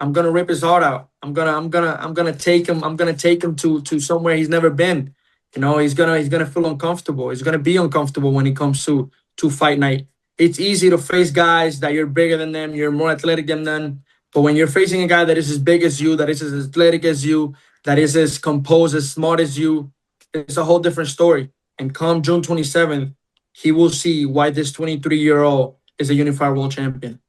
I'm gonna rip his heart out. I'm gonna take him. I'm gonna take him to somewhere he's never been. He's gonna feel uncomfortable. He's gonna be uncomfortable when it comes to fight night. It's easy to face guys that you're bigger than them, you're more athletic than them. But when you're facing a guy that is as big as you, that is as athletic as you, that is as composed, as smart as you, it's a whole different story. And come June 27th, he will see why this 23-year-old is a unified world champion.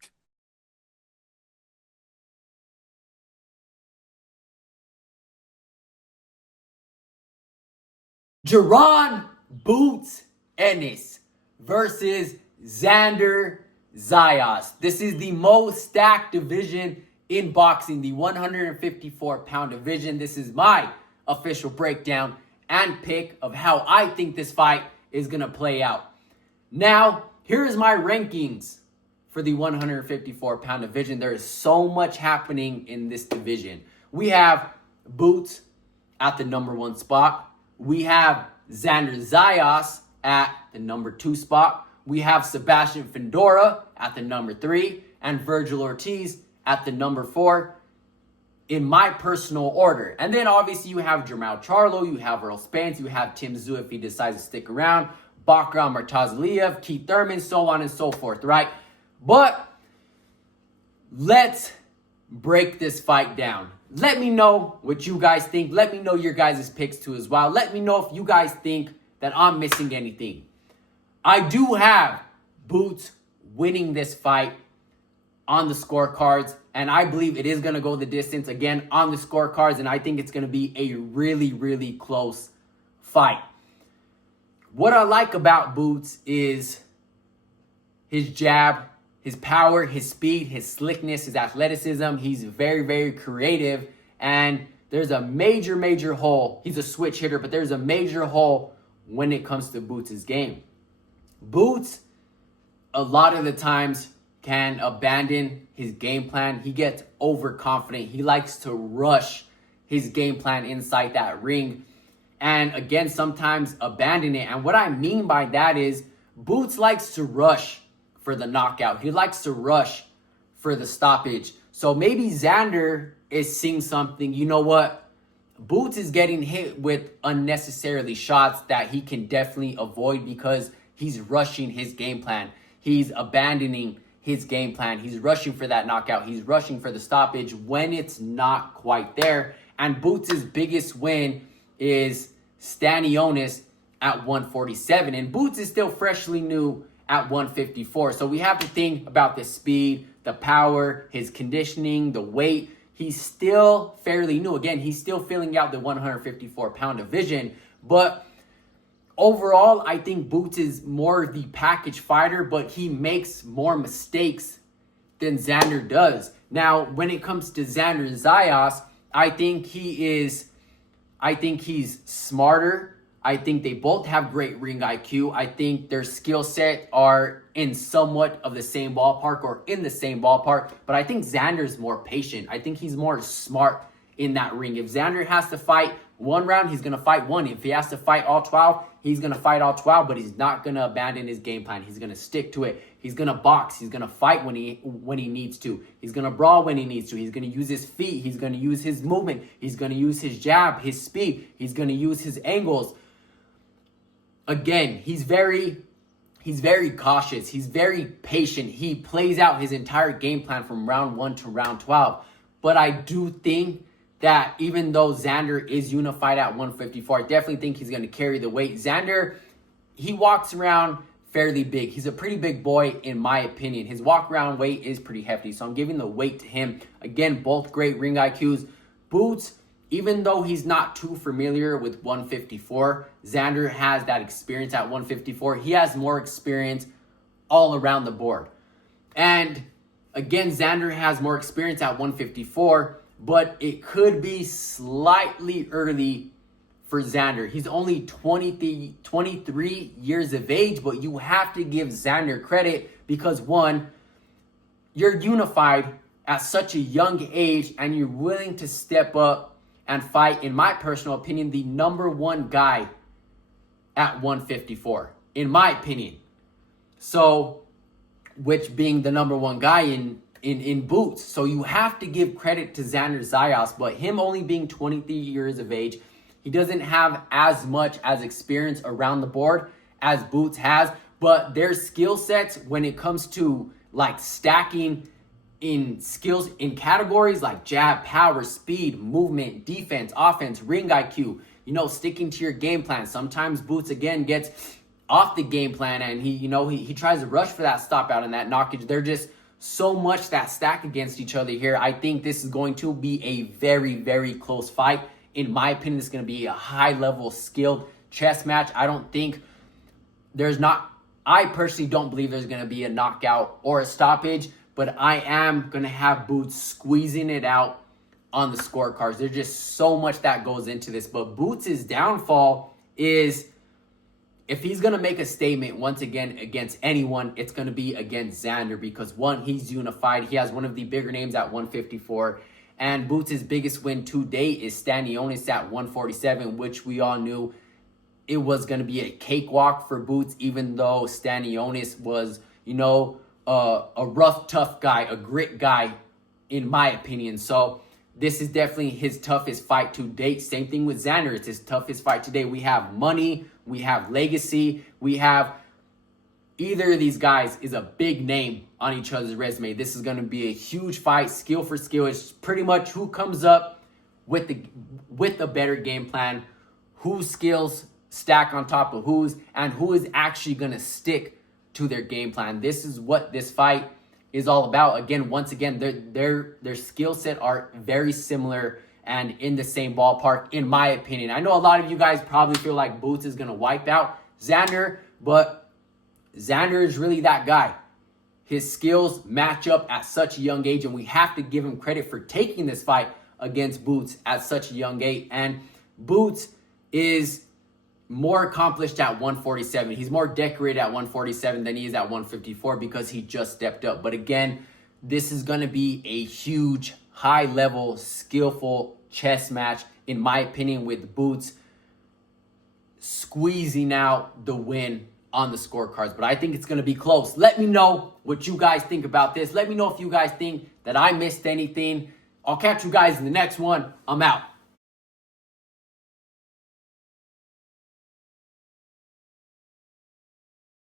Jaron Boots Ennis versus Xander Zayas. This is the most stacked division in boxing, the 154-pound division. This is my official breakdown and pick of how I think this fight is going to play out. Now, here's my rankings for the 154-pound division. There is so much happening in this division. We have Boots at the number 1 spot. We have Xander Zayas at the number 2 spot. We have Sebastian Fundora at the number 3 and Virgil Ortiz at the number 4 in my personal order. And then obviously you have Jermall Charlo, you have Earl Spence, you have Tim Tszyu if he decides to stick around, Bakram Murtazaliev, Keith Thurman, so on and so forth, right? But let's break this fight down. Let me know what you guys think. Let me know your guys' picks too as well. Let me know if you guys think that I'm missing anything. I do have Boots winning this fight on the scorecards, and I believe it is going to go the distance again on the scorecards, and I think it's going to be a really, really close fight. What I like about Boots is his jab, his power, his speed, his slickness, his athleticism. He's very, very creative. And there's a major, major hole. He's a switch hitter, but there's a major hole when it comes to Boots' game. Boots, a lot of the times, can abandon his game plan. He gets overconfident. He likes to rush his game plan inside that ring. And again, sometimes abandon it. And what I mean by that is Boots likes to rush for the knockout. He likes to rush for the stoppage. So maybe Xander is seeing something. You know what? Boots is getting hit with unnecessarily shots that he can definitely avoid because he's rushing his game plan. He's abandoning his game plan. He's rushing for that knockout. He's rushing for the stoppage when it's not quite there. And Boots' biggest win is Stanionis at 147. And Boots is still freshly new at 154. So we have to think about the speed, the power, his conditioning, the weight. He's still fairly new. Again, he's still filling out the 154-pound division. But overall, I think Boots is more the package fighter, but he makes more mistakes than Xander does. Now, when it comes to Xander Zayas, I think he's smarter. I think they both have great ring IQ. I think their skill set are in somewhat of the same ballpark or in the same ballpark. But I think Xander's more patient. I think he's more smart in that ring. If Xander has to fight one round, he's going to fight one. If he has to fight all 12, he's going to fight all 12. But he's not going to abandon his game plan. He's going to stick to it. He's going to box. He's going to fight when he needs to. He's going to brawl when he needs to. He's going to use his feet. He's going to use his movement. He's going to use his jab, his speed. He's going to use his angles. Again, he's very cautious. He's very patient. He plays out his entire game plan from round 1 to round 12. But I do think that even though Xander is unified at 154, I definitely think he's going to carry the weight. Xander, he walks around fairly big. He's a pretty big boy in my opinion. His walk around weight is pretty hefty, so I'm giving the weight to him. Again, both great ring IQs. Boots, even though he's not too familiar with 154, Xander has that experience at 154. He has more experience all around the board. And again, Xander has more experience at 154, but it could be slightly early for Xander. He's only 23 years of age, but you have to give Xander credit because, one, you're unified at such a young age and you're willing to step up and fight, in my personal opinion, the number 1 guy at 154, in my opinion. So, which being the number 1 guy in in Boots. So you have to give credit to Xander Zayas, but him only being 23 years of age, he doesn't have as much as experience around the board as Boots has, but their skill sets when it comes to like stacking in skills in categories like jab, power, speed, movement, defense, offense, ring IQ, sticking to your game plan. Sometimes Boots again gets off the game plan and he tries to rush for that stop out and that knockage. They're just so much that stack against each other here. I think this is going to be a very, very close fight. In my opinion, it's going to be a high-level skilled chess match. I personally don't believe there's going to be a knockout or a stoppage, but I am going to have Boots squeezing it out on the scorecards. There's just so much that goes into this. But Boots' downfall is, if he's going to make a statement once again against anyone, it's going to be against Xander because, one, he's unified. He has one of the bigger names at 154. And Boots' biggest win to date is Ennis at 147, which we all knew it was going to be a cakewalk for Boots, even though Ennis was, a rough, tough guy, a grit guy, in my opinion. So this is definitely his toughest fight to date. Same thing with Xander. It's his toughest fight today. We have money. We have legacy. We have either of these guys is a big name on each other's resume. This is going to be a huge fight, skill for skill. It's pretty much who comes up with a better game plan, whose skills stack on top of whose, and who is actually going to stick to their game plan. This is what this fight is all about. Again, once again, their skill set are very similar and in the same ballpark, in my opinion. I know a lot of you guys probably feel like Boots is going to wipe out Xander, but Xander is really that guy. His skills match up at such a young age, and we have to give him credit for taking this fight against Boots at such a young age. And Boots is more accomplished at 147. He's more decorated at 147 than he is at 154 because he just stepped up. But again, this is going to be a huge, high-level, skillful chess match, in my opinion, with Boots squeezing out the win on the scorecards. But I think it's going to be close. Let me know what you guys think about this. Let me know if you guys think that I missed anything. I'll catch you guys in the next one. I'm out.